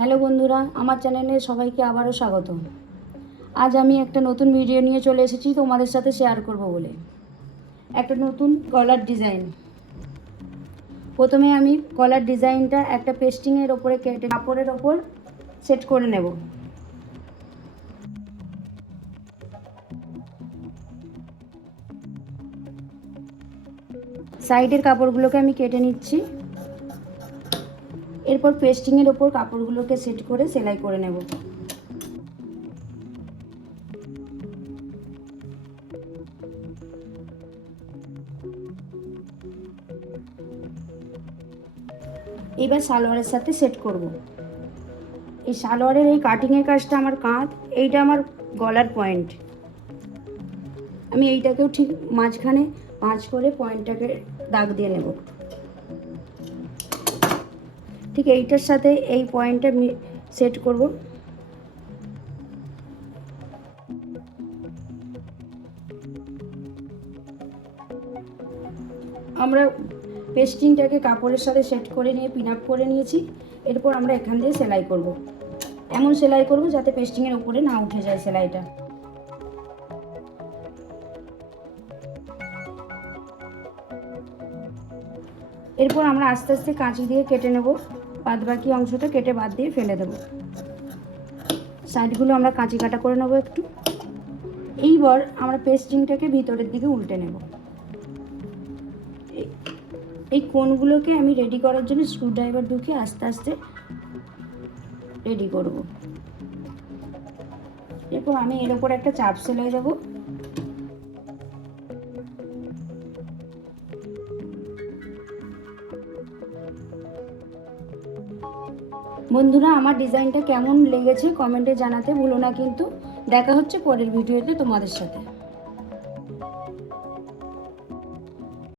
Hello বন্ধুরা, আমার চ্যানেলে সবাইকে আবারও স্বাগত। আজ আমি একটা নতুন ভিডিও নিয়ে চলে এসেছি তোমাদের সাথে শেয়ার করব বলে। একটা নতুন গলার ডিজাইন। প্রথমে আমি গলার ডিজাইনটা একটা পেস্টিংয়ের ওপরে কেটে কাপড়ের ওপর সেট করে নেব। সাইডের কাপড়গুলোকে আমি কেটে নিচ্ছি। এরপর পেস্টিংয়ের ওপর কাপড়গুলোকে সেট করে সেলাই করে নেব। এবার সালোয়ারের সাথে সেট করব। এই সালোয়ারের এই কাটিংয়ের কাজটা আমার কাঁধ, এইটা আমার গলার পয়েন্ট। আমি এইটাকেও ঠিক মাঝখানে 5 করে পয়েন্টটাকে দাগ দিয়ে নেব। ঠিক এইটার সাথে এই পয়েন্টটা সেট করব। আমরা পেস্টিংটাকে কাপড়ের সাথে সেট করে নিয়ে পিন আপ করে নিয়েছি। এরপর আমরা এখান দিয়ে সেলাই করব। এমন সেলাই করব যাতে পেস্টিংয়ের উপরে না উঠে যায় সেলাইটা। এরপর আমরা আস্তে আস্তে কাঁচি দিয়ে কেটে নেব। বাদ বাকি অংশটা কেটে বাদ দিয়ে ফেলে দেব। সাইডগুলো আমরা কাঁচি কাটা করে নেব একটু। এইবার আমরা পেস্টিংটাকে ভিতরের দিকে উল্টে নেব। এই কোণগুলোকে আমি রেডি করার জন্য স্ক্রুড্রাইভার ঢুকিয়ে আস্তে আস্তে রেডি করব। এরপর আমি এর উপর একটা চাপ সেলাই দেব। বন্ধুরা, আমার ডিজাইনটা কেমন লেগেছে কমেন্টে জানাতে ভুলো না কিন্তু। দেখা হচ্ছে পরের ভিডিওতে তোমাদের সাথে।